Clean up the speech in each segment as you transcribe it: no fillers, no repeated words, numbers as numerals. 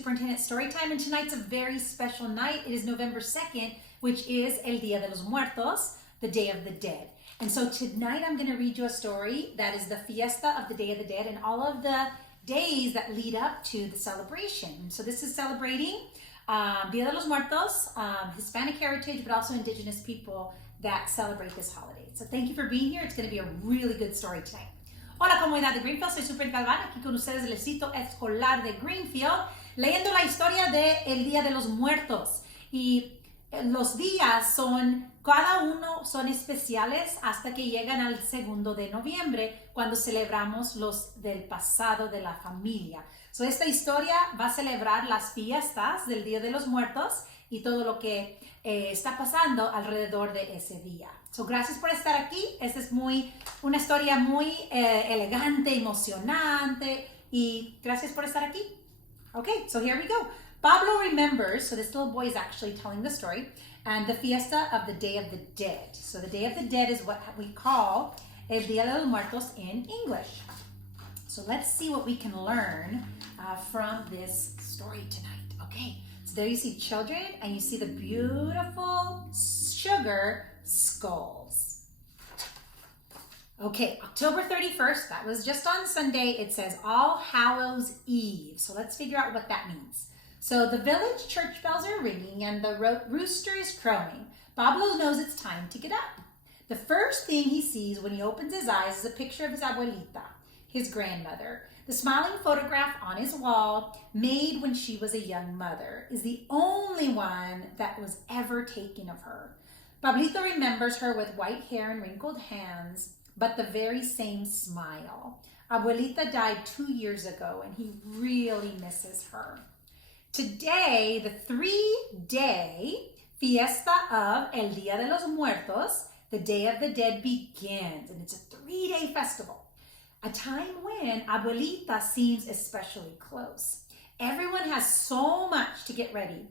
Superintendent Storytime, and tonight's a very special night. It is November 2nd, which is El Día de los Muertos, the Day of the Dead. And so tonight I'm going to read you a story that is the fiesta of the Day of the Dead and all of the days that lead up to the celebration. So this is celebrating Día de los Muertos, Hispanic heritage, but also indigenous people that celebrate this holiday. So thank you for being here. It's going to be a really good story tonight. Hola comunidad de Greenfield, soy Superintendent Galvan, aquí con ustedes del distrito escolar de Greenfield, leyendo la historia de El Día de los Muertos. Y los días son, cada uno son especiales hasta que llegan al 2 de noviembre, cuando celebramos los del pasado de la familia. So esta historia va a celebrar las fiestas del Día de los Muertos y todo lo que está pasando alrededor de ese día. So, gracias por estar aquí. Esta es una historia muy elegante, emocionante, y gracias por estar aquí. Okay, so here we go. Pablo remembers, so this little boy is actually telling the story, and the fiesta of the Day of the Dead. So the Day of the Dead is what we call El Día de los Muertos in English. So let's see what we can learn from this story tonight. Okay, so there you see children, and you see the beautiful sugar skulls. Okay, October 31st, that was just on Sunday. It says All Hallows Eve. So let's figure out what that means. So the village church bells are ringing and the rooster is crowing. Pablo knows it's time to get up. The first thing he sees when he opens his eyes is a picture of his abuelita, his grandmother. The smiling photograph on his wall, made when she was a young mother, is the only one that was ever taken of her. Pablito remembers her with white hair and wrinkled hands, but the very same smile. Abuelita died 2 years ago, and he really misses her. Today, the 3-day fiesta of El Día de los Muertos, the Day of the Dead, begins, and it's a 3-day festival, a time when Abuelita seems especially close. Everyone has so much to get ready.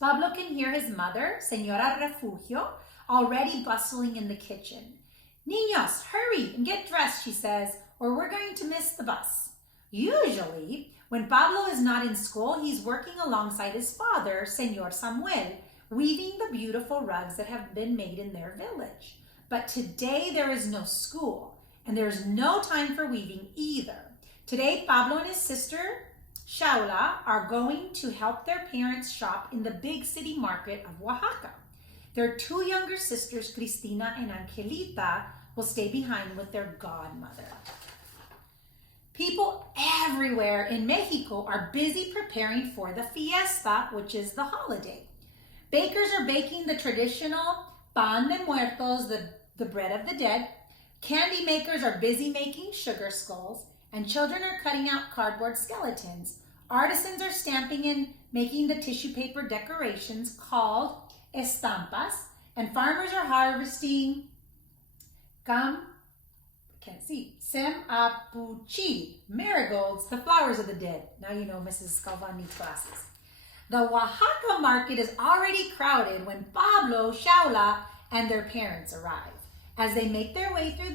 Pablo can hear his mother, Señora Refugio, already bustling in the kitchen. Niños, hurry and get dressed, she says, or we're going to miss the bus. Usually, when Pablo is not in school, he's working alongside his father, Señor Samuel, weaving the beautiful rugs that have been made in their village. But today there is no school, and there's no time for weaving either. Today, Pablo and his sister, Shaula, are going to help their parents shop in the big city market of Oaxaca. Their 2 younger sisters, Cristina and Angelita, will stay behind with their godmother. People everywhere in Mexico are busy preparing for the fiesta, which is the holiday. Bakers are baking the traditional pan de muertos, the bread of the dead. Candy makers are busy making sugar skulls, and children are cutting out cardboard skeletons. Artisans are stamping and making the tissue paper decorations called estampas, and farmers are harvesting semapuchi, marigolds, the flowers of the dead. Now you know Mrs. Galvan needs glasses. The Oaxaca market is already crowded when Pablo, Shaula, and their parents arrive. As they make their way through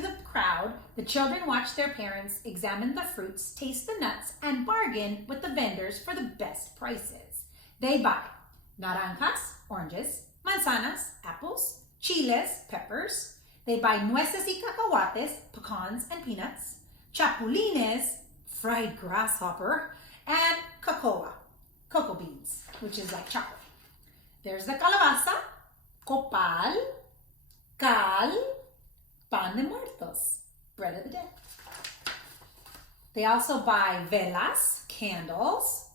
the crowd, the children watch their parents examine the fruits, taste the nuts, and bargain with the vendors for the best prices. They buy naranjas, oranges, manzanas, apples, chiles, peppers. They buy nueces y cacahuates, pecans and peanuts, chapulines, fried grasshopper, and cocoa beans, which is like chocolate. There's the calabaza, copal, cal, pan de muertos, bread of the dead. They also buy velas, candles,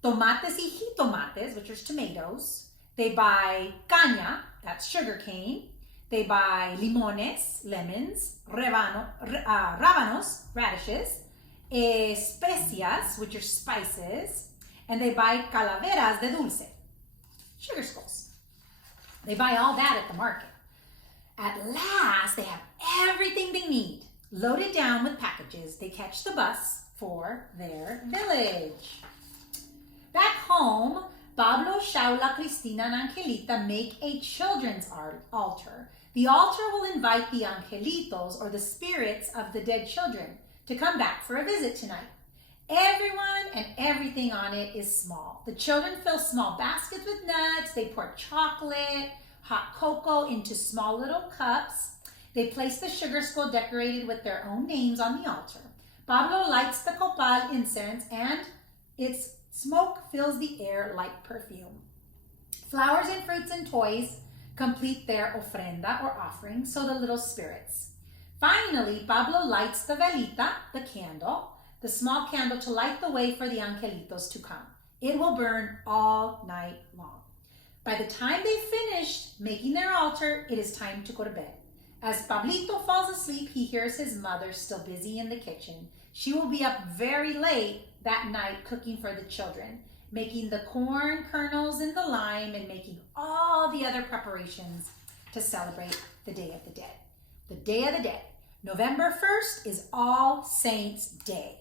tomates y jitomates, which is tomatoes. They buy caña, that's sugar cane. They buy limones, lemons, rábanos, radishes, especias, which are spices, and they buy calaveras de dulce, sugar skulls. They buy all that at the market. At last, they have everything they need. Loaded down with packages, they catch the bus for their village. Back home, Pablo, Shaula, Cristina, and Angelita make a children's altar. The altar will invite the angelitos, or the spirits of the dead children, to come back for a visit tonight. Everyone and everything on it is small. The children fill small baskets with nuts. They pour chocolate, hot cocoa into small little cups. They place the sugar skull decorated with their own names on the altar. Pablo lights the copal incense and its smoke fills the air like perfume. Flowers and fruits and toys complete their ofrenda or offering, so the little spirits. Finally, Pablo lights the velita, the candle, the small candle to light the way for the angelitos to come. It will burn all night long. By the time they've finished making their altar, it is time to go to bed. As Pablito falls asleep, he hears his mother still busy in the kitchen. She will be up very late that night cooking for the children, making the corn kernels in the lime and making all the other preparations to celebrate the Day of the Dead. The Day of the Dead. November 1st is All Saints' Day.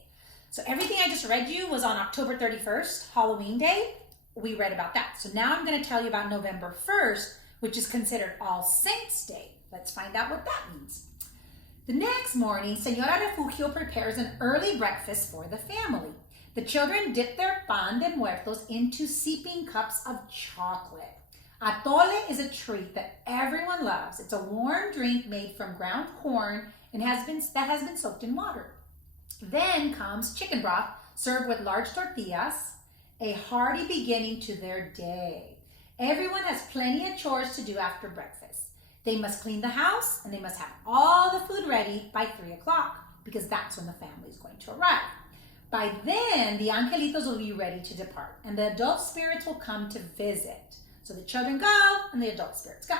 So everything I just read you was on October 31st, Halloween Day. We read about that. So now I'm going to tell you about November 1st, which is considered All Saints' Day. Let's find out what that means. The next morning, Señora Refugio prepares an early breakfast for the family. The children dip their pan de muertos into seeping cups of chocolate. Atole is a treat that everyone loves. It's a warm drink made from ground corn and has been soaked in water. Then comes chicken broth served with large tortillas, a hearty beginning to their day. Everyone has plenty of chores to do after breakfast. They must clean the house and they must have all the food ready by 3 o'clock because that's when the family is going to arrive. By then, the angelitos will be ready to depart and the adult spirits will come to visit. So the children go and the adult spirits go.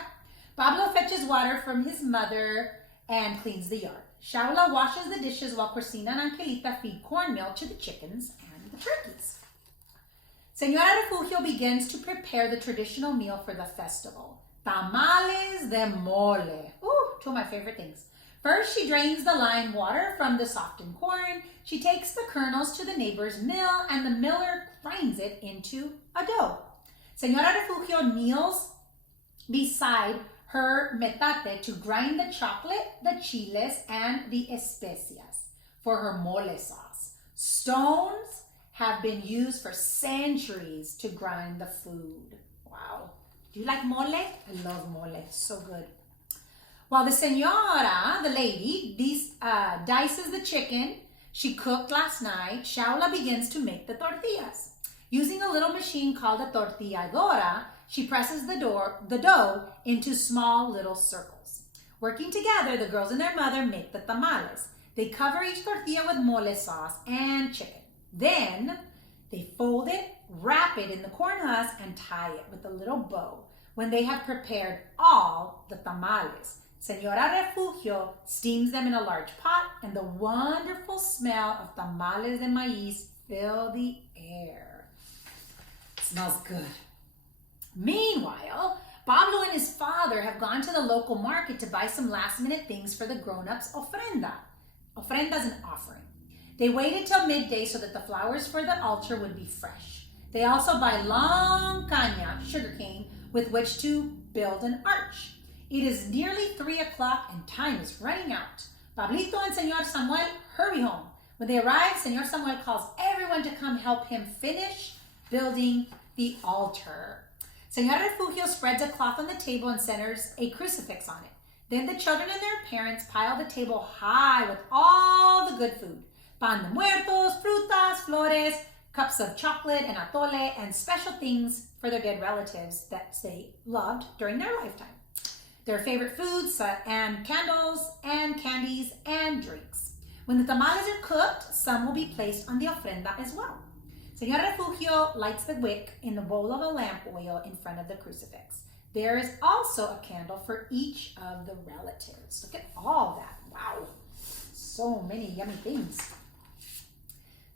Pablo fetches water from his mother and cleans the yard. Shaula washes the dishes while Cristina and Angelita feed cornmeal to the chickens and the turkeys. Señora Refugio begins to prepare the traditional meal for the festival. Tamales de mole. Ooh, two of my favorite things. First, she drains the lime water from the softened corn. She takes the kernels to the neighbor's mill and the miller grinds it into a dough. Señora Refugio kneels beside her metate to grind the chocolate, the chiles, and the especias for her mole sauce. Stones have been used for centuries to grind the food. Wow. Do you like mole? I love mole. It's so good. While the señora, the lady, dices the chicken she cooked last night, Shaula begins to make the tortillas. Using a little machine called a tortilladora, she presses the dough into small little circles. Working together, the girls and their mother make the tamales. They cover each tortilla with mole sauce and chicken. Then they fold it, wrap it in the corn husk, and tie it with a little bow. When they have prepared all the tamales, Señora Refugio steams them in a large pot, and the wonderful smell of tamales de maíz fill the air. It smells good. Meanwhile, Pablo and his father have gone to the local market to buy some last-minute things for the grown-ups' ofrenda. Ofrenda is an offering. They waited till midday so that the flowers for the altar would be fresh. They also buy long caña, sugarcane, with which to build an arch. It is nearly 3 o'clock and time is running out. Pablito and Señor Samuel hurry home. When they arrive, Señor Samuel calls everyone to come help him finish building the altar. Señor Refugio spreads a cloth on the table and centers a crucifix on it. Then the children and their parents pile the table high with all the good food. Pan de muertos, frutas, flores, cups of chocolate and atole, and special things for their dead relatives that they loved during their lifetime. Their favorite foods and candles and candies and drinks. When the tamales are cooked, some will be placed on the ofrenda as well. Señor Refugio lights the wick in the bowl of a lamp oil in front of the crucifix. There is also a candle for each of the relatives. Look at all that. Wow. So many yummy things.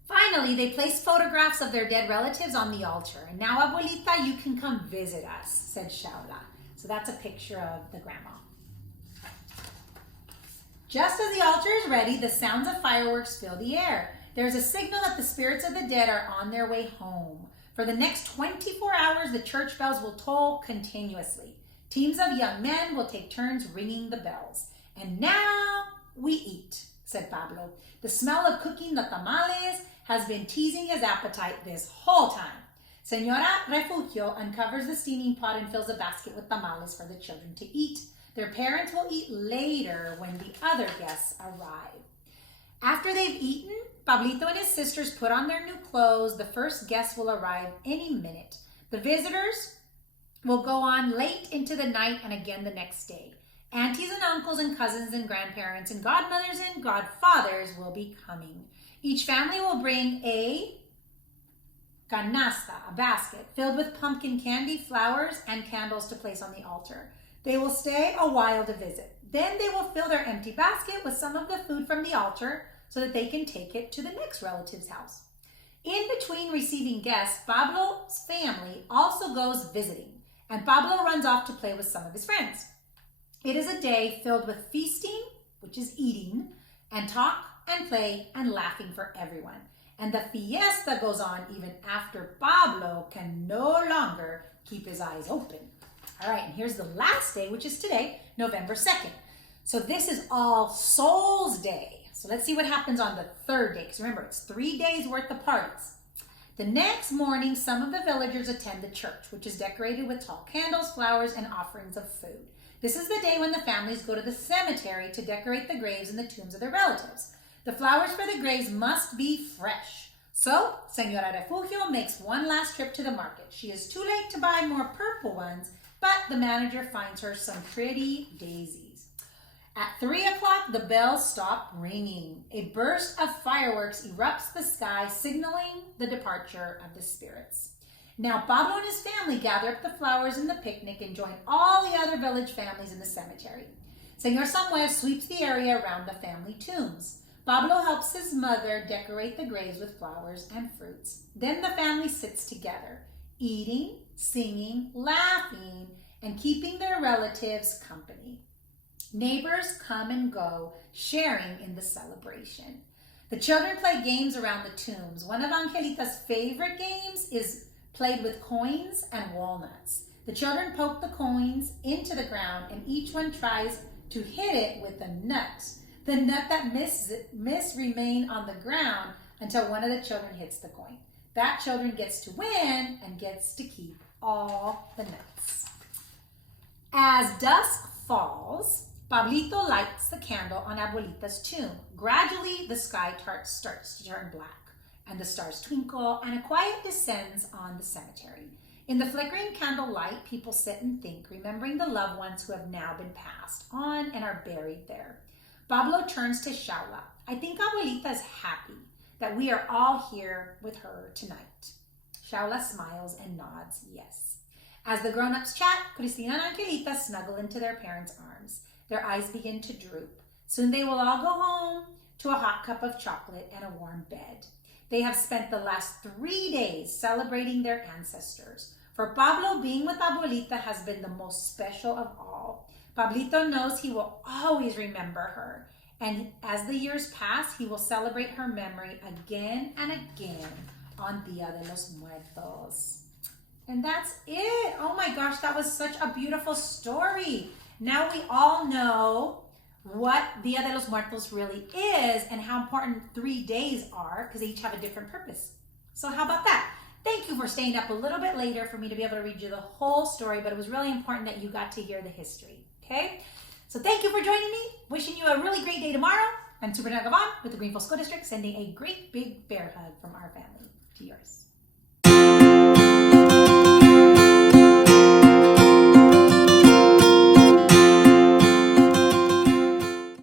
Finally, they place photographs of their dead relatives on the altar. And now, Abuelita, you can come visit us, said Shaula. So that's a picture of the grandma. Just as the altar is ready, the sounds of fireworks fill the air. There's a signal that the spirits of the dead are on their way home. For the next 24 hours, the church bells will toll continuously. Teams of young men will take turns ringing the bells. And now we eat. said Pablo. The smell of cooking the tamales has been teasing his appetite this whole time. Senora Refugio uncovers the steaming pot and fills a basket with tamales for the children to eat. Their parents will eat later when the other guests arrive. After they've eaten, Pablito and his sisters put on their new clothes. The first guests will arrive any minute. The visitors will go on late into the night and again the next day. Aunties and uncles and cousins and grandparents and godmothers and godfathers will be coming. Each family will bring a canasta, a basket, filled with pumpkin candy, flowers, and candles to place on the altar. They will stay a while to visit. Then they will fill their empty basket with some of the food from the altar so that they can take it to the next relative's house. In between receiving guests, Pablo's family also goes visiting, and Pablo runs off to play with some of his friends. It is a day filled with feasting, which is eating, and talk and play and laughing for everyone. And the fiesta goes on even after Pablo can no longer keep his eyes open. All right, and here's the last day, which is today, November 2nd. So this is All Souls Day. So let's see what happens on the third day, because remember, it's 3 days worth of parties. The next morning, some of the villagers attend the church, which is decorated with tall candles, flowers, and offerings of food. This is the day when the families go to the cemetery to decorate the graves and the tombs of their relatives. The flowers for the graves must be fresh. So, Senora Refugio makes one last trip to the market. She is too late to buy more purple ones, but the manager finds her some pretty daisies. At 3 o'clock, the bells stop ringing. A burst of fireworks erupts the sky, signaling the departure of the spirits. Now, Pablo and his family gather up the flowers in the picnic and join all the other village families in the cemetery. Senor Samuel sweeps the area around the family tombs. Pablo helps his mother decorate the graves with flowers and fruits. Then the family sits together, eating, singing, laughing, and keeping their relatives company. Neighbors come and go, sharing in the celebration. The children play games around the tombs. One of Angelita's favorite games is played with coins and walnuts. The children poke the coins into the ground, and each one tries to hit it with a nut. The nut that miss remain on the ground until one of the children hits the coin. That children gets to win and gets to keep all the nuts. As dusk falls, Pablito lights the candle on Abuelita's tomb. Gradually, the sky starts to turn black, and the stars twinkle, and a quiet descends on the cemetery. In the flickering candle light, people sit and think, remembering the loved ones who have now been passed on and are buried there. Pablo turns to Shaula. I think Abuelita is happy that we are all here with her tonight. Shaula smiles and nods yes. As the grown-ups chat, Cristina and Angelita snuggle into their parents' arms. Their eyes begin to droop. Soon they will all go home to a hot cup of chocolate and a warm bed. They have spent the last 3 days celebrating their ancestors. For Pablo, being with Abuelita has been the most special of all. Pablito knows he will always remember her, and as the years pass, he will celebrate her memory again and again on Dia de los Muertos. And that's it. Oh my gosh, that was such a beautiful story. Now we all know what Dia de los Muertos really is and how important 3 days are, because they each have a different purpose. So how about that? Thank you for staying up a little bit later for me to be able to read you the whole story, but it was really important that you got to hear the history, okay? So thank you for joining me. Wishing you a really great day tomorrow. I'm Superintendent Galvan with the Greenville School District, sending a great big bear hug from our family to yours.